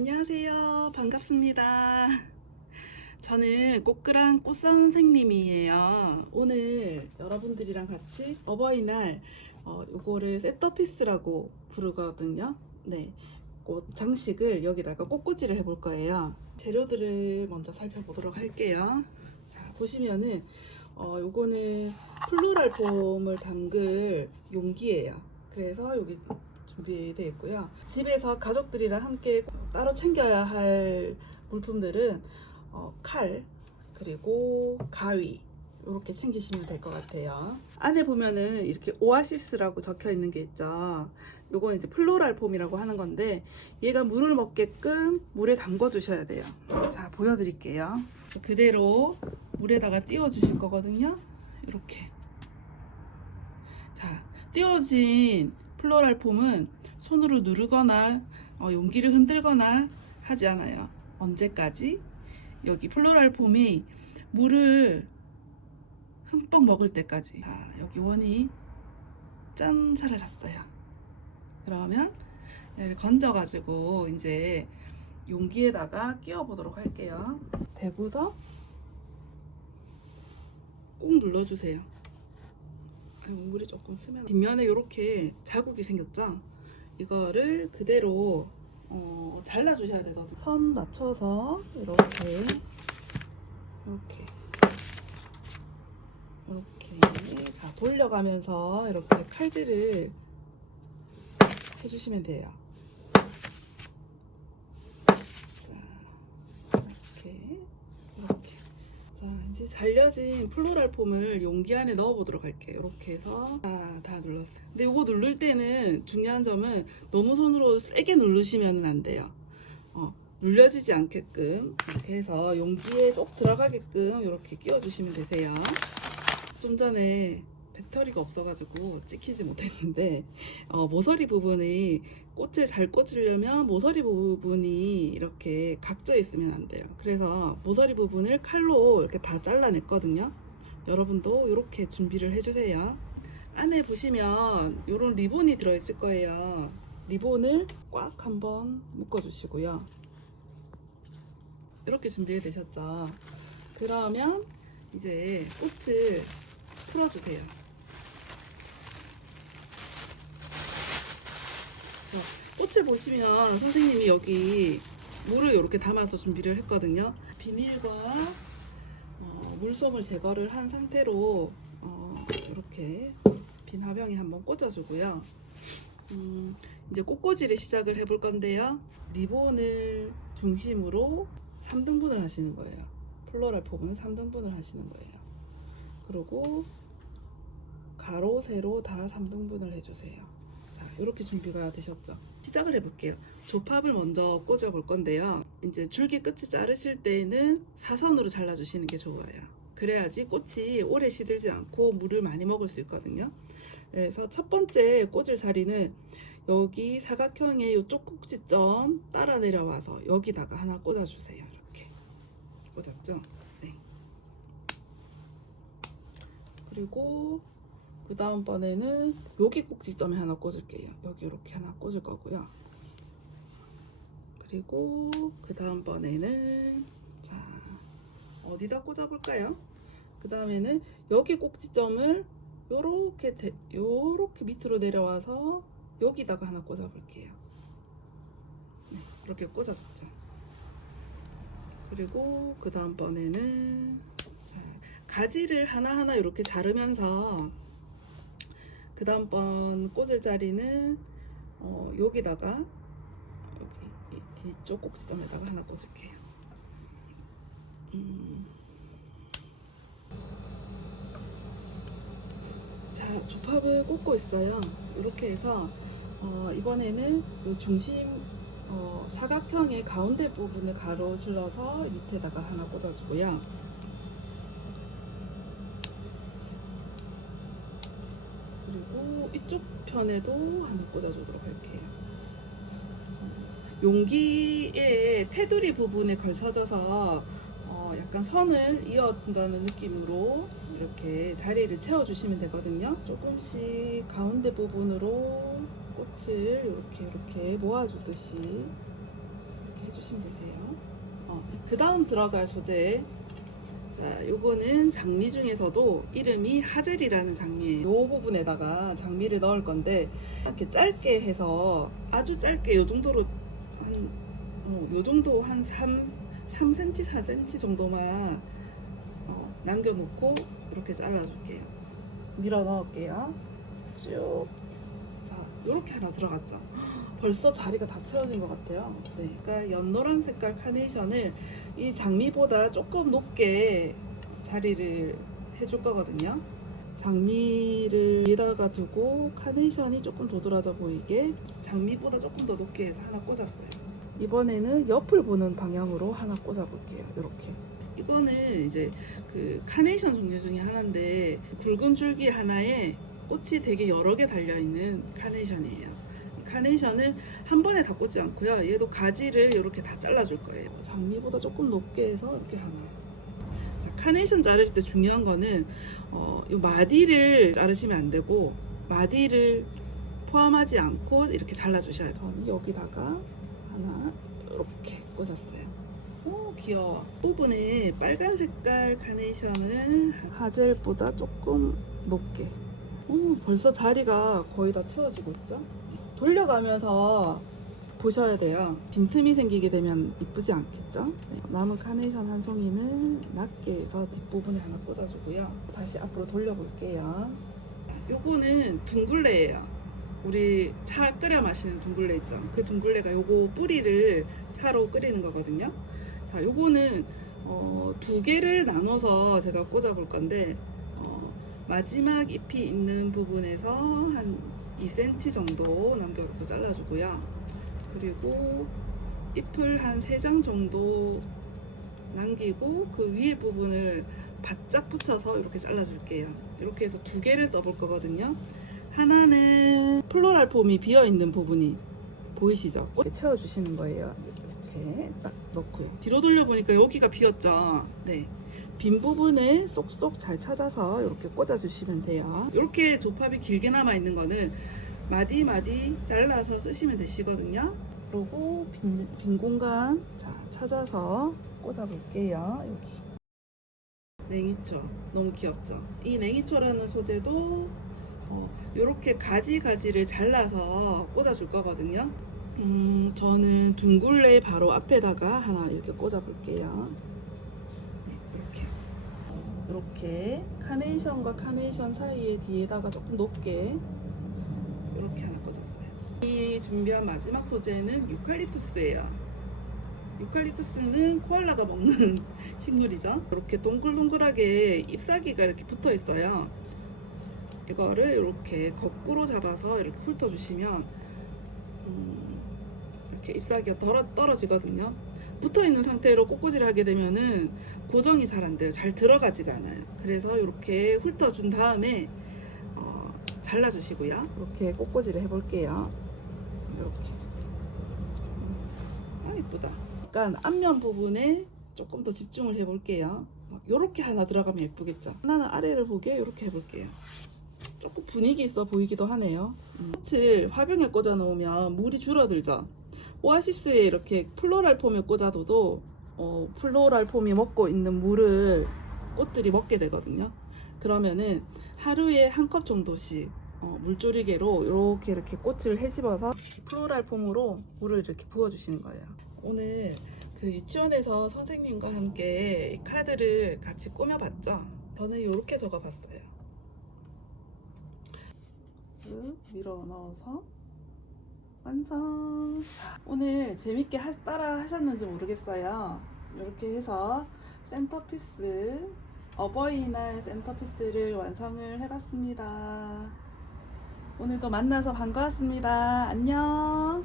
안녕하세요. 반갑습니다. 저는 꽃그랑 꽃 선생님이에요. 오늘 여러분들이랑 같이 어버이날 요거를 셋더피스라고 부르거든요. 네, 꽃 장식을 여기다가 꽃꽂이를 해볼 거예요. 재료들을 먼저 살펴보도록 할게요. 자, 보시면은 요거는 플로럴 폼을 담글 용기예요. 그래서 여기 준비되어 있고요. 집에서 가족들이랑 함께 따로 챙겨야 할 물품들은 칼, 그리고 가위 이렇게 챙기시면 될 것 같아요. 안에 보면은 이렇게 오아시스라고 적혀 있는 게 있죠. 요건 이제 플로럴 폼이라고 하는 건데 얘가 물을 먹게끔 물에 담궈 주셔야 돼요. 자, 보여드릴게요. 그대로 물에다가 띄워 주실 거거든요. 이렇게. 자, 띄워진 플로럴 폼은 손으로 누르거나 용기를 흔들거나 하지 않아요. 언제까지? 여기 플로럴 폼이 물을 흠뻑 먹을 때까지. 자, 여기 원이 짠 사라졌어요. 그러면 얘를 건져가지고 이제 용기에다가 끼워 보도록 할게요. 대고서 꾹 눌러주세요. 물이 조금 스면 뒷면에 이렇게 자국이 생겼죠. 이거를 그대로 잘라 주셔야 되거든요. 선 맞춰서 이렇게 자, 돌려가면서 이렇게 칼질을 해주시면 돼요. 자, 이렇게. 자, 이제 잘려진 플로럴 폼을 용기 안에 넣어 보도록 할게요. 이렇게 해서 다 눌렀어요. 근데 이거 누를 때는 중요한 점은 너무 손으로 세게 누르시면 안 돼요. 눌려지지 않게끔 이렇게 해서 용기에 쏙 들어가게끔 이렇게 끼워 주시면 되세요. 좀 전에 배터리가 없어가지고 찍히지 못했는데 모서리 부분이 꽃을 잘 꽂으려면 모서리 부분이 이렇게 각져 있으면 안 돼요. 그래서 모서리 부분을 칼로 이렇게 다 잘라냈거든요. 여러분도 이렇게 준비를 해주세요. 안에 보시면 이런 리본이 들어있을 거예요. 리본을 꽉 한번 묶어주시고요. 이렇게 준비가 되셨죠. 그러면 이제 꽃을 풀어주세요. 꽃을 보시면 선생님이 여기 물을 이렇게 담아서 준비를 했거든요. 비닐과 물솜을 제거를 한 상태로 이렇게 빈 화병에 한번 꽂아주고요. 이제 꽃꽂이를 시작을 해볼 건데요. 리본을 중심으로 3등분을 하시는 거예요. 플로럴 폼은 3등분을 하시는 거예요. 그리고 가로, 세로 다 3등분을 해주세요. 자, 이렇게 준비가 되셨죠? 시작을 해볼게요. 조팝을 먼저 꽂아 볼 건데요. 이제 줄기 끝을 자르실 때는 사선으로 잘라주시는 게 좋아요. 그래야지 꽃이 오래 시들지 않고 물을 많이 먹을 수 있거든요. 그래서 첫 번째 꽂을 자리는 여기 사각형의 이쪽 꼭지점 따라 내려와서 여기다가 하나 꽂아주세요. 이렇게 꽂았죠? 네. 그리고 그 다음번에는 여기 꼭지점에 하나 꽂을게요. 여기 이렇게 하나 꽂을 거고요. 그리고 그 다음번에는 자, 어디다 꽂아볼까요? 그 다음에는 여기 꼭지점을 요렇게 밑으로 내려와서 여기다가 하나 꽂아볼게요. 네, 이렇게 꽂아줬죠. 그리고 그 다음번에는 자, 가지를 하나하나 이렇게 자르면서 그 다음번 꽂을 자리는 여기다가 여기 뒤쪽 꼭지점에다가 하나 꽂을게요. 자, 조팝을 꽂고 있어요. 이렇게 해서 이번에는 이 중심 사각형의 가운데 부분을 가로질러서 밑에다가 하나 꽂아주고요. 그리고 이쪽 편에도 하나 꽂아주도록 할게요. 용기의 테두리 부분에 걸쳐져서 약간 선을 이어준다는 느낌으로 이렇게 자리를 채워주시면 되거든요. 조금씩 가운데 부분으로 꽃을 이렇게 모아주듯이 이렇게 해주시면 되세요. 그 다음 들어갈 소재, 자, 요거는 장미 중에서도 이름이 하젤이라는 장미예요. 요 부분에다가 장미를 넣을 건데 이렇게 짧게 해서 아주 짧게 요 정도로 요 정도 한 3cm, 4cm 정도만 남겨놓고 이렇게 잘라줄게요. 밀어 넣을게요. 쭉. 자, 요렇게 하나 들어갔죠. 벌써 자리가 다 채워진 것 같아요. 네, 그러니까 연노란 색깔 카네이션을 이 장미보다 조금 높게 자리를 해줄 거거든요. 장미를 위에다가 두고 카네이션이 조금 도드라져 보이게 장미보다 조금 더 높게 해서 하나 꽂았어요. 이번에는 옆을 보는 방향으로 하나 꽂아 볼게요. 이렇게. 이거는 이제 그 카네이션 종류 중에 하나인데 굵은 줄기 하나에 꽃이 되게 여러 개 달려 있는 카네이션이에요. 카네이션은 한 번에 다 꽂지 않고요. 얘도 가지를 이렇게 다 잘라줄 거예요. 장미보다 조금 높게 해서 이렇게 하나. 자, 카네이션 자를 때 중요한 거는 이 마디를 자르시면 안 되고 마디를 포함하지 않고 이렇게 잘라주셔야 돼요. 여기다가 하나 이렇게 꽂았어요. 오, 귀여워. 부분에 빨간 색깔 카네이션을 하젤보다 조금 높게. 오, 벌써 자리가 거의 다 채워지고 있죠? 돌려가면서 보셔야 돼요. 빈틈이 생기게 되면 이쁘지 않겠죠? 네. 남은 카네이션 한 송이는 낮게 해서 뒷부분에 하나 꽂아주고요. 다시 앞으로 돌려볼게요. 요거는 둥글레예요. 우리 차 끓여 마시는 둥글레 있죠? 그 둥글레가 요거 뿌리를 차로 끓이는 거거든요. 자, 요거는 두 개를 나눠서 제가 꽂아볼 건데 마지막 잎이 있는 부분에서 한 2cm 정도 남겨놓고 잘라주고요. 그리고 잎을 한 3장 정도 남기고 그 위에 부분을 바짝 붙여서 이렇게 잘라줄게요. 이렇게 해서 두 개를 써볼 거거든요. 하나는 플로랄 폼이 비어있는 부분이 보이시죠? 꽃에 채워주시는 거예요. 이렇게 딱 넣고요. 뒤로 돌려보니까 여기가 비었죠? 네. 빈 부분을 쏙쏙 잘 찾아서 이렇게 꽂아주시면 돼요. 이렇게 조팝이 길게 남아있는 거는 마디 잘라서 쓰시면 되시거든요. 그리고 빈 공간 찾아서 꽂아볼게요. 여기. 냉이초. 너무 귀엽죠? 이 냉이초라는 소재도 이렇게 가지를 잘라서 꽂아줄 거거든요. 저는 둥글레 바로 앞에다가 하나 이렇게 꽂아볼게요. 이렇게 카네이션과 카네이션 사이에 뒤에다가 조금 높게 이렇게 하나 꽂았어요. 이 준비한 마지막 소재는 유칼립투스예요. 유칼립투스는 코알라가 먹는 식물이죠. 이렇게 동글동글하게 잎사귀가 이렇게 붙어 있어요. 이거를 이렇게 거꾸로 잡아서 이렇게 훑어주시면 이렇게 잎사귀가 떨어지거든요. 붙어 있는 상태로 꽃꽂이를 하게 되면은 고정이 잘 안 돼요. 잘 들어가지가 않아요. 그래서 이렇게 훑어준 다음에 잘라주시고요. 이렇게 꽃꽂이를 해볼게요. 이렇게. 아, 이쁘다. 약간 앞면 부분에 조금 더 집중을 해볼게요. 이렇게 하나 들어가면 예쁘겠죠. 하나는 아래를 보게 이렇게 해볼게요. 조금 분위기 있어 보이기도 하네요. 꽃을 화병에 꽂아 놓으면 물이 줄어들죠. 오아시스에 이렇게 플로랄 폼에 꽂아둬도 플로랄 폼이 먹고 있는 물을 꽃들이 먹게 되거든요. 그러면은 하루에 한 컵 정도씩 물조리개로 이렇게 꽃을 헤집어서 플로랄 폼으로 물을 이렇게 부어주시는 거예요. 오늘 그 유치원에서 선생님과 함께 이 카드를 같이 꾸며봤죠. 저는 이렇게 적어봤어요. 쓱 밀어 넣어서 완성. 오늘 재밌게 따라 하셨는지 모르겠어요. 이렇게 해서 센터피스, 어버이날 센터피스를 완성을 해봤습니다. 오늘도 만나서 반가웠습니다. 안녕.